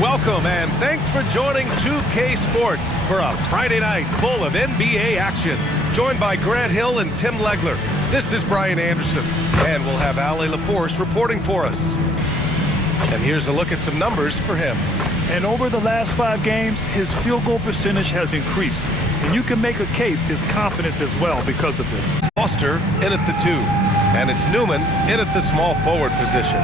Welcome and thanks for joining 2K Sports for a Friday night full of NBA action. Joined by Grant Hill and Tim Legler. This is Brian Anderson, and we'll have Ali LaForce reporting for us. And here's a look at some numbers for him. And over the last 5 games, his field goal percentage has increased. And you can make a case his confidence as well because of this. Foster in at the 2, and it's Newman in at the small forward position.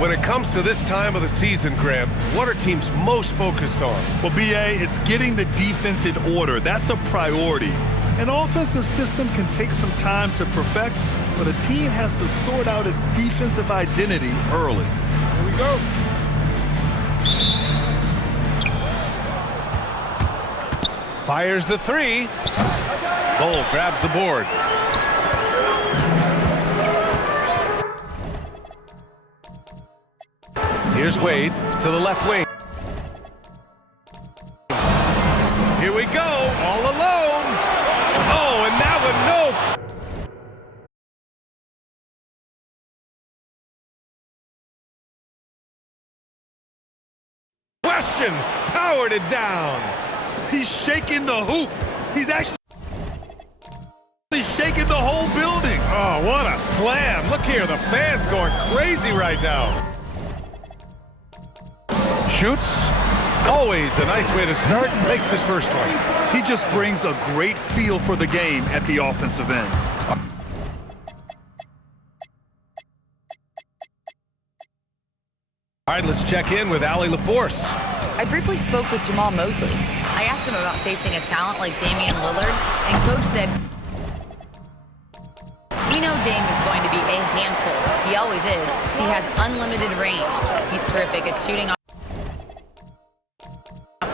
When it comes to this time of the season, Graham, what are teams most focused on? Well, B.A., it's getting the defense in order. That's a priority. An offensive system can take some time to perfect, but a team has to sort out its defensive identity early. Here we go. Fires the 3. Bull grabs the board. Here's Wade to the left wing. Here we go, all alone. Oh, and that one, nope. Question, powered it down. He's shaking the hoop. He's actually shaking the whole building. Oh, what a slam. Look here, the fans going crazy right now. Shoots. Always a nice way to start. Makes his first one. He just brings a great feel for the game at the offensive end. All right, let's check in with Ali LaForce. I briefly spoke with Jamal Mosley. I asked him about facing a talent like Damian Lillard, and Coach said, "We know Dame is going to be a handful. He always is. He has unlimited range. He's terrific at shooting off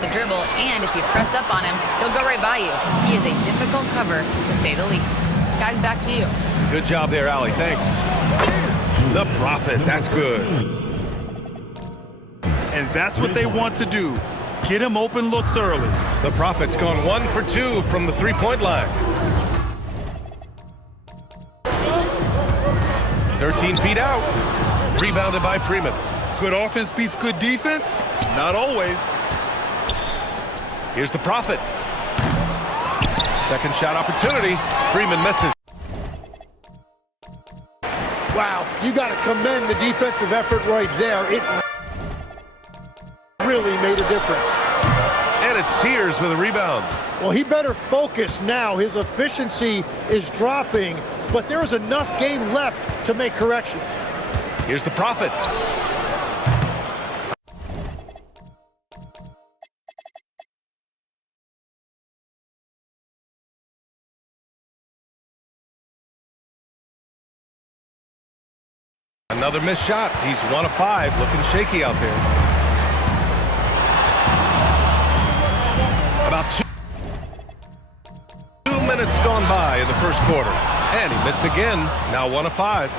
the dribble, and if you press up on him, he'll go right by you. He is a difficult cover, to say the least." Guys, back to you. Good job there, Ali. Thanks. The Prophet. That's good. And that's what they want to do. Get him open looks early. The Prophet's gone 1 for 2 from the three-point line. 13 feet out. Rebounded by Freeman. Good offense beats good defense? Not always. Here's the Prophet. Second shot opportunity. Freeman misses. Wow, you got to commend the defensive effort right there. It really made a difference. And it's Sears with a rebound. Well, he better focus now. His efficiency is dropping, but there is enough game left to make corrections. Here's the Prophet. Another missed shot. He's 1 of 5, looking shaky out there. About 2 minutes gone by in the first quarter. And he missed again, now 1 of 5.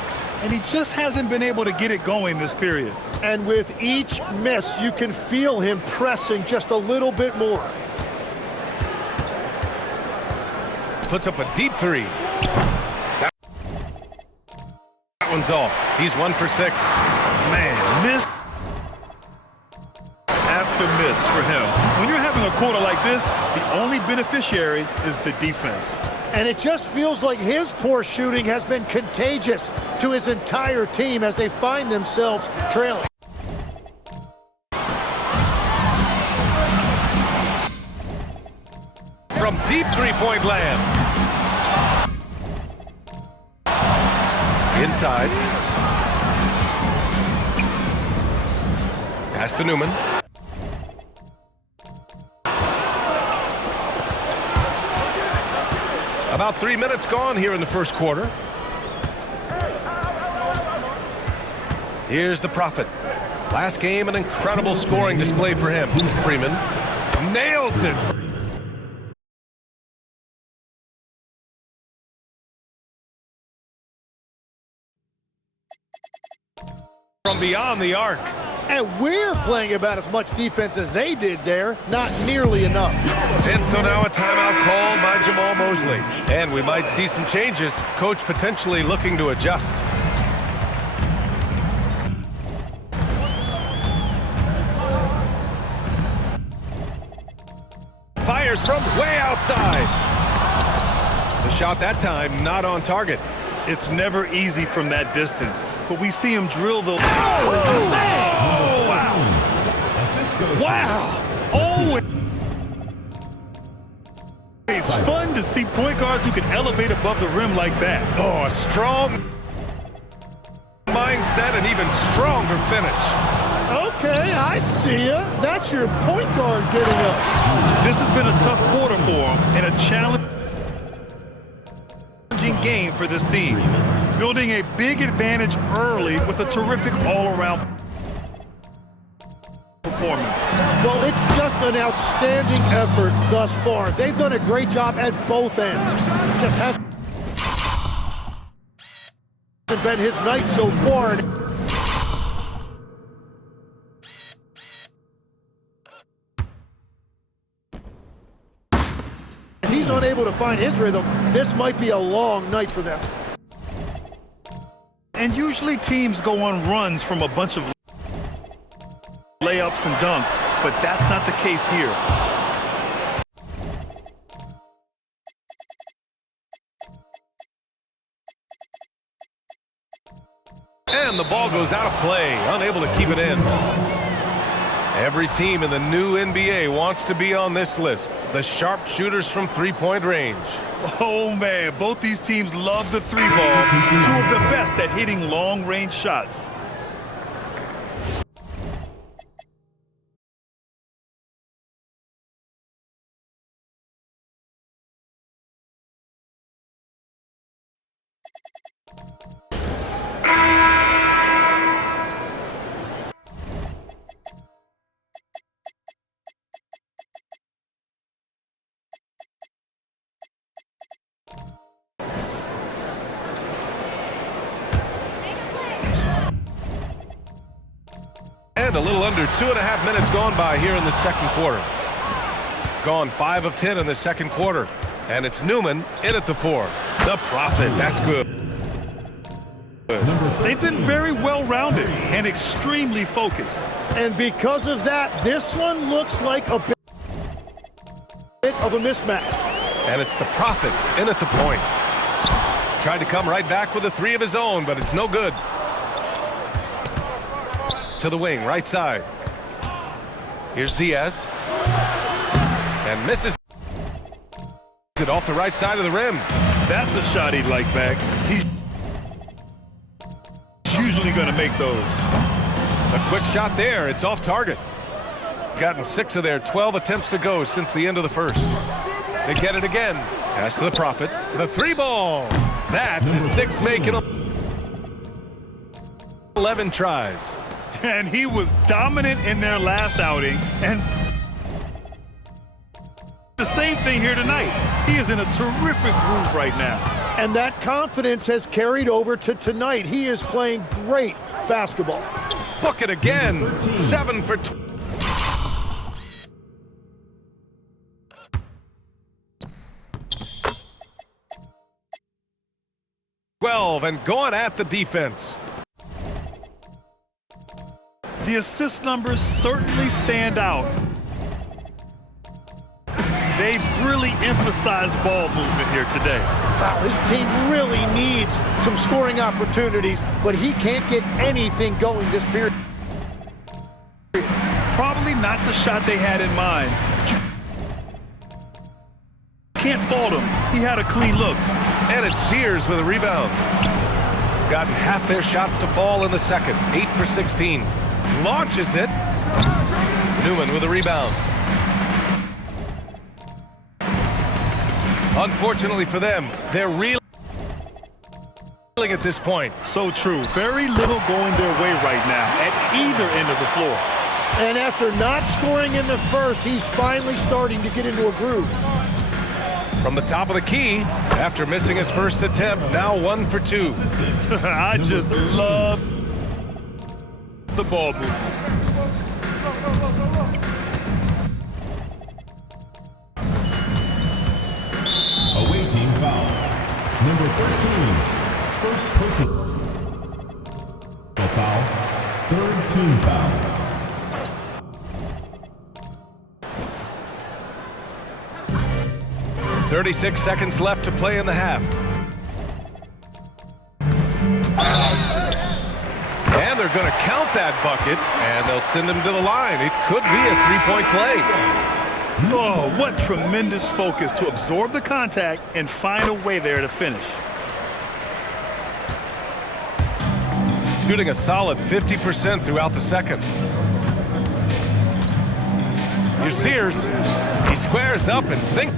And he just hasn't been able to get it going this period. And with each miss, you can feel him pressing just a little bit more. Puts up a deep 3. That one's off. He's 1 for 6. Man, miss after miss for him. When you're having a quarter like this, the only beneficiary is the defense. And it just feels like his poor shooting has been contagious to his entire team as they find themselves trailing. From deep three-point land. Inside. Pass to Newman. About 3 minutes gone here in the first quarter. Here's the Prophet. Last game, an incredible scoring display for him. Freeman nails it. From beyond the arc. And we're playing about as much defense as they did there. Not nearly enough. And so now a timeout called by Jamal Mosley. And we might see some changes. Coach potentially looking to adjust. fires from way outside. The shot that time not on target. It's never easy from that distance, but we see him drill those. Oh, wow. Wow. Oh, it's fun to see point guards who can elevate above the rim like that. Oh, a strong mindset and even stronger finish. Okay, I see ya. That's your point guard getting up. This has been a tough quarter for him and a challenging game for this team. Building a big advantage early with a terrific all-around performance. Well, it's just an outstanding effort thus far. They've done a great job at both ends. Just hasn't been his night so far. If he's unable to find his rhythm, this might be a long night for them. And usually teams go on runs from a bunch of layups and dunks, but that's not the case here. And the ball goes out of play, unable to keep it in. Every team in the new NBA wants to be on this list. The sharpshooters from three-point range. Oh, man, both these teams love the three ball. Two of the best at hitting long-range shots. And a little under 2.5 minutes gone by here in the second quarter. Gone 5 of 10 in the second quarter. And it's Newman in at the 4. The Prophet, that's good. They've been very well-rounded and extremely focused. And because of that, this one looks like a bit of a mismatch. And it's the Prophet in at the point. Tried to come right back with a 3 of his own, but it's no good. To the wing, right side. Here's Diaz. And misses it off the right side of the rim. That's a shot he'd like back. He's usually going to make those. A quick shot there. It's off target. Gotten 6 of their 12 attempts to go since the end of the first. They get it again. Pass to the Prophet. The 3 ball. That's his 6th make in 11 tries. And he was dominant in their last outing. And the same thing here tonight. He is in a terrific groove right now. And that confidence has carried over to tonight. He is playing great basketball. Book it again. 7 for 12 and going at the defense. The assist numbers certainly stand out. They've really emphasized ball movement here today. Wow, his team really needs some scoring opportunities, but he can't get anything going this period. Probably not the shot they had in mind. Can't fault him. He had a clean look. And it's Sears with a rebound. Gotten half their shots to fall in the second. 8 for 16. Launches it. Newman with a rebound. Unfortunately for them, they're reeling at this point. So true. Very little going their way right now at either end of the floor. And after not scoring in the first, he's finally starting to get into a groove. From the top of the key, after missing his first attempt, now 1 for 2. I just love the ball movement. Away team foul. Number 13. First personal foul. Third team foul. 36 seconds left to play in the half. And they're going to count that bucket, and they'll send him to the line. It could be a three-point play. Oh, what tremendous focus to absorb the contact and find a way there to finish. Shooting a solid 50% throughout the second. Here's Sears. He squares up and sinks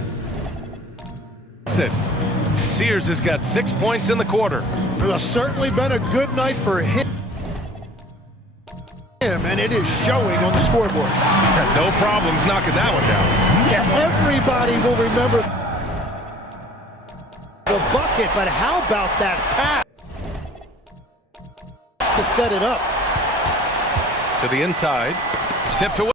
it. Sears has got 6 points in the quarter. It's certainly been a good night for him, and it is showing on the scoreboard. No problems knocking that one down. Yeah, everybody will remember the bucket, but how about that pass to set it up? To the inside. Tipped away.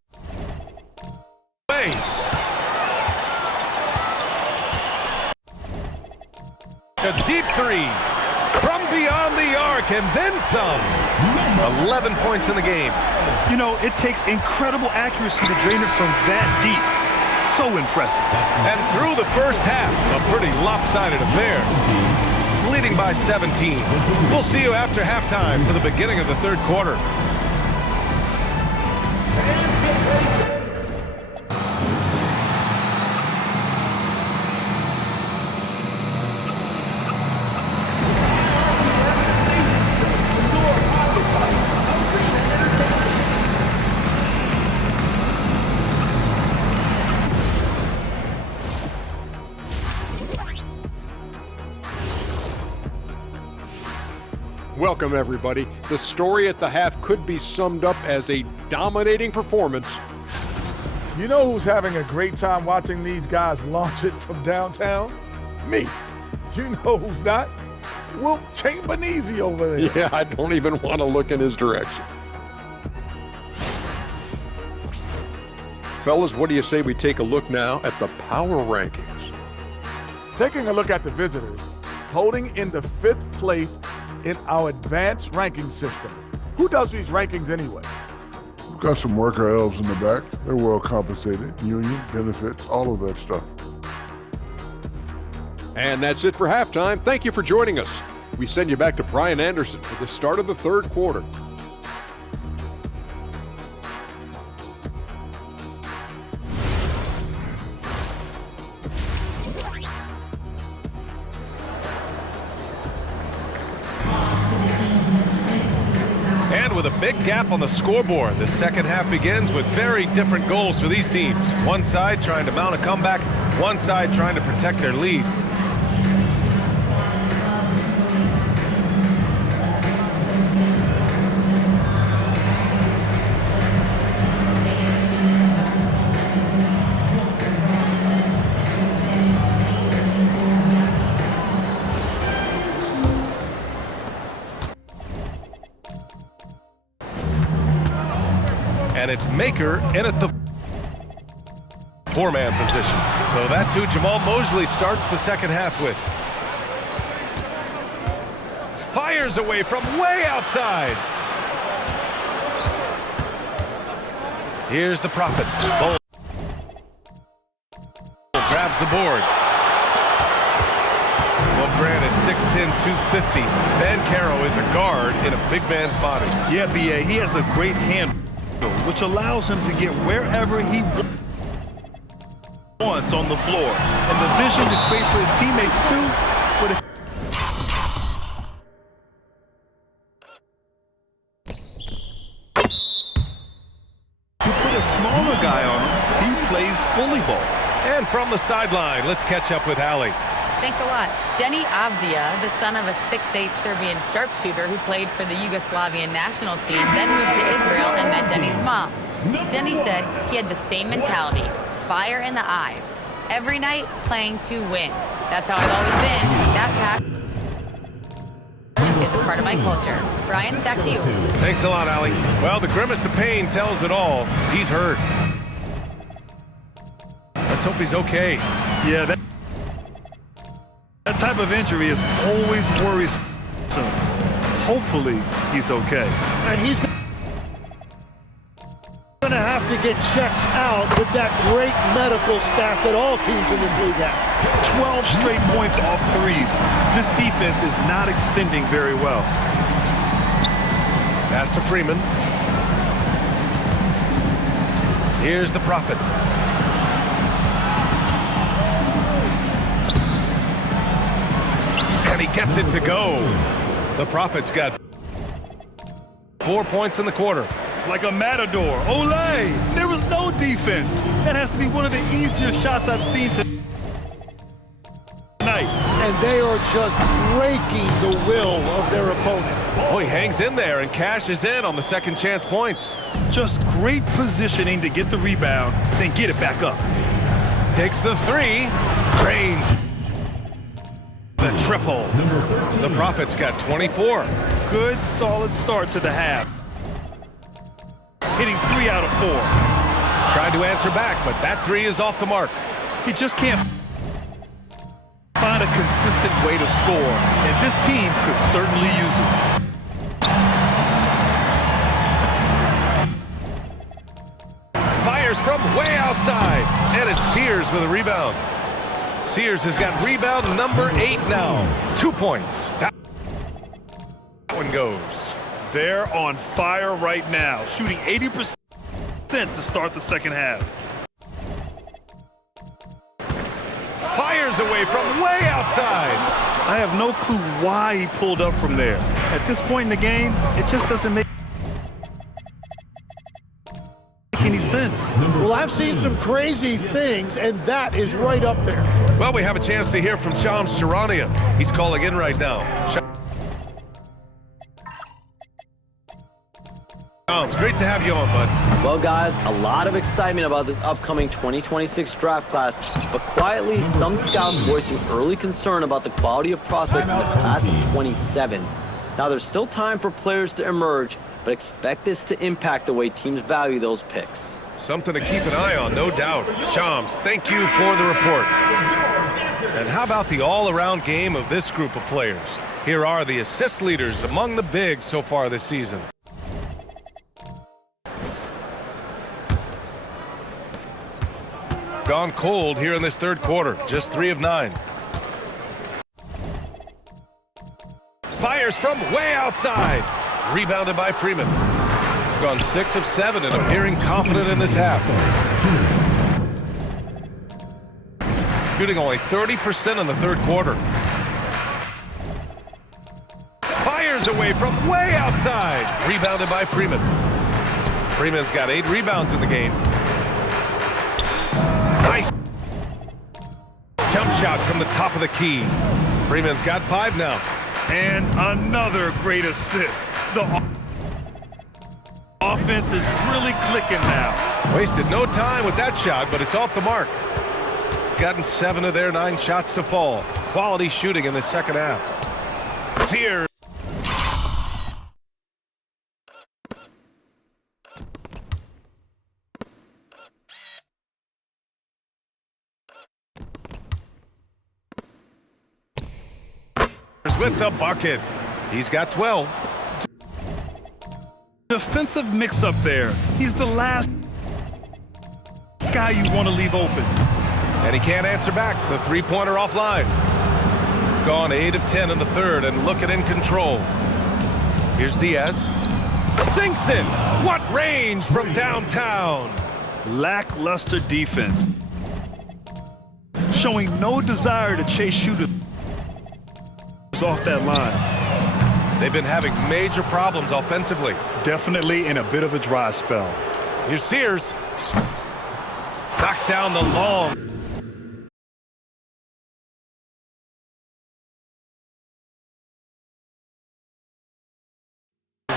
A deep three from beyond the arc, and then some. 11 points in the game. You know, it takes incredible accuracy to drain it from that deep. So impressive. And through the first half, a pretty lopsided affair. Leading by 17. We'll see you after halftime for the beginning of the third quarter. Welcome, everybody. The story at the half could be summed up as a dominating performance. You know who's having a great time watching these guys launch it from downtown? Me. You know who's not? Wilt Chamberlain over there. Yeah, I don't even want to look in his direction. Fellas, what do you say we take a look now at the power rankings? Taking a look at the visitors, holding in the 5th place in our advanced ranking system. Who does these rankings anyway? We've got some worker elves in the back. They're well compensated, union, benefits, all of that stuff. And that's it for halftime. Thank you for joining us. We send you back to Brian Anderson for the start of the third quarter. With a big gap on the scoreboard, the second half begins with very different goals for these teams. One side trying to mount a comeback, one side trying to protect their lead. And it's Maker in at the 4-man position. So that's who Jamal Mosley starts the second half with. Fires away from way outside. Here's the Prophet. Bull grabs the board. Well, granted, 6'10", 250. Bancaro is a guard in a big man's body. Yeah, B.A., he has a great hand, which allows him to get wherever he wants on the floor. And the vision to create for his teammates, too. But if you put a smaller guy on him, he plays bully ball. And from the sideline, let's catch up with Allie. Thanks a lot. Denny Avdia, the son of a 6'8" Serbian sharpshooter who played for the Yugoslavian national team, then moved to Israel and met Denny's mom. Denny said he had the same mentality, fire in the eyes. Every night, playing to win. That's how I've always been. That passion is a part of my culture. Brian, back to you. Thanks a lot, Allie. Well, the grimace of pain tells it all. He's hurt. Let's hope he's okay. Yeah, that type of injury is always worrisome. Hopefully, he's okay. And he's going to have have to get checked out with that great medical staff that all teams in this league have. 12 straight points off threes. This defense is not extending very well. Pass to Freeman. Here's the Prophet. And he gets it to go. The Prophet's got 4 points in the quarter. Like a matador. Olay! There was no defense. That has to be one of the easier shots I've seen tonight. And they are just breaking the will of their opponent. Oh, he hangs in there and cashes in on the second chance points. Just great positioning to get the rebound, then get it back up. Takes the three. Drains the triple. The Prophet's got 24. Good, solid start to the half. Hitting 3 out of 4. Tried to answer back, but that three is off the mark. He just can't find a consistent way to score, and this team could certainly use it. Fires from way outside, and it's Sears with a rebound. Sears has got rebound number 8 now. 2 points. That one goes. They're on fire right now, shooting 80% to start the second half. Fires away from way outside. I have no clue why he pulled up from there. At this point in the game, it just doesn't make any sense. Well, I've seen some crazy things, and that is right up there. Well, we have a chance to hear from Shams Charania. He's calling in right now. Shams, great to have you on, bud. Well, guys, a lot of excitement about the upcoming 2026 draft class, but quietly, some scouts voicing early concern about the quality of prospects in the class of 27. Now, there's still time for players to emerge, but expect this to impact the way teams value those picks. Something to keep an eye on, no doubt. Shams, thank you for the report. And how about the all-around game of this group of players? Here are the assist leaders among the bigs so far this season. Gone cold here in this third quarter, just 3 of 9. Fires from way outside. Rebounded by Freeman. Gone 6 of 7 and appearing confident in this half. Shooting only 30% in the third quarter. Fires away from way outside. Rebounded by Freeman. Freeman's got 8 rebounds in the game. Nice jump shot from the top of the key. Freeman's got 5 now. And another great assist. The offense is really clicking now. Wasted no time with that shot, but it's off the mark. Gotten 7 of their 9 shots to fall. Quality shooting in the second half. Sears. With the bucket. He's got 12. Defensive mix-up there. He's the last guy you want to leave open. And he can't answer back. The three-pointer offline. Gone 8 of 10 in the third and looking in control. Here's Diaz. Sinks it. What range from downtown. Lackluster defense. Showing no desire to chase shooters off that line. They've been having major problems offensively. Definitely in a bit of a dry spell. Here's Sears. Knocks down the long.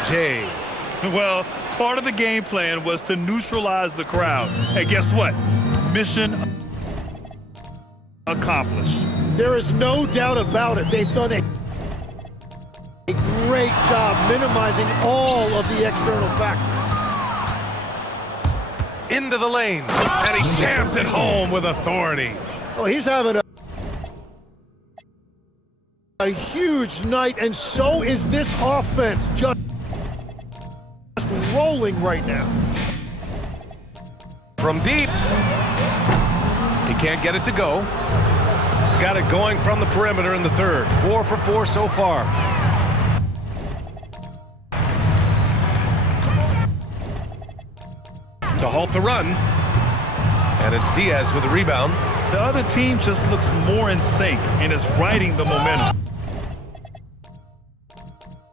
Jay. Well, part of the game plan was to neutralize the crowd. And guess what? Mission accomplished. There is no doubt about it. They've done a great job minimizing all of the external factors. Into the lane, and he jams it home with authority. Oh, he's having a huge night, and so is this offense. Just rolling right now. From deep. He can't get it to go. Got it going from the perimeter in the third. 4 for 4 so far. To halt the run. And it's Diaz with the rebound. The other team just looks more in sync and is riding the momentum.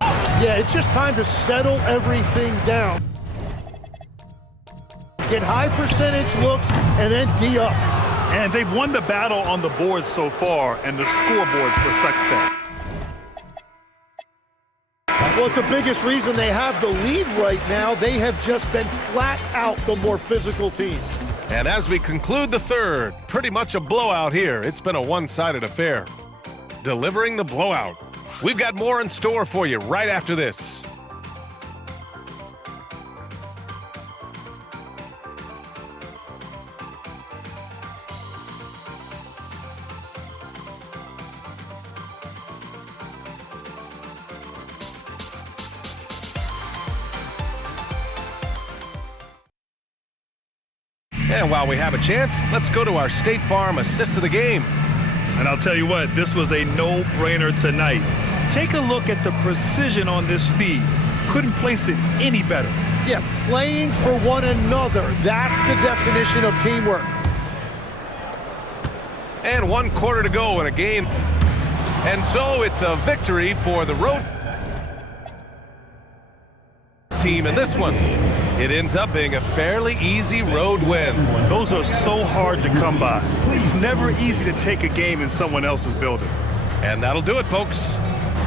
Yeah, it's just time to settle everything down. Get high percentage looks and then D up. And they've won the battle on the board so far, and the scoreboard reflects that. Well, it's the biggest reason they have the lead right now. They have just been flat out the more physical team. And as we conclude the third, pretty much a blowout here. It's been a one-sided affair. Delivering the blowout. We've got more in store for you right after this. And while we have a chance, let's go to our State Farm assist of the game. And I'll tell you what, this was a no-brainer tonight. Take a look at the precision on this feed. Couldn't place it any better. Yeah, playing for one another. That's the definition of teamwork. And 1 quarter to go in a game. And so it's a victory for the road team in this one. It ends up being a fairly easy road win. Those are so hard to come by. It's never easy to take a game in someone else's building. And that'll do it, folks.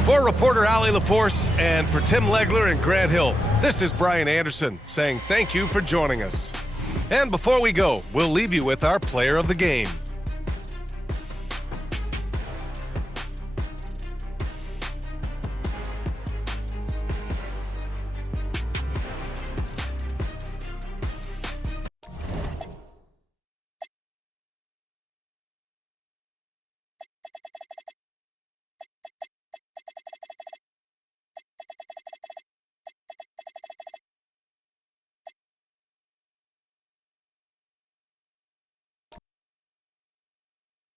For reporter Allie LaForce and for Tim Legler and Grant Hill, this is Brian Anderson saying thank you for joining us. And before we go, we'll leave you with our player of the game.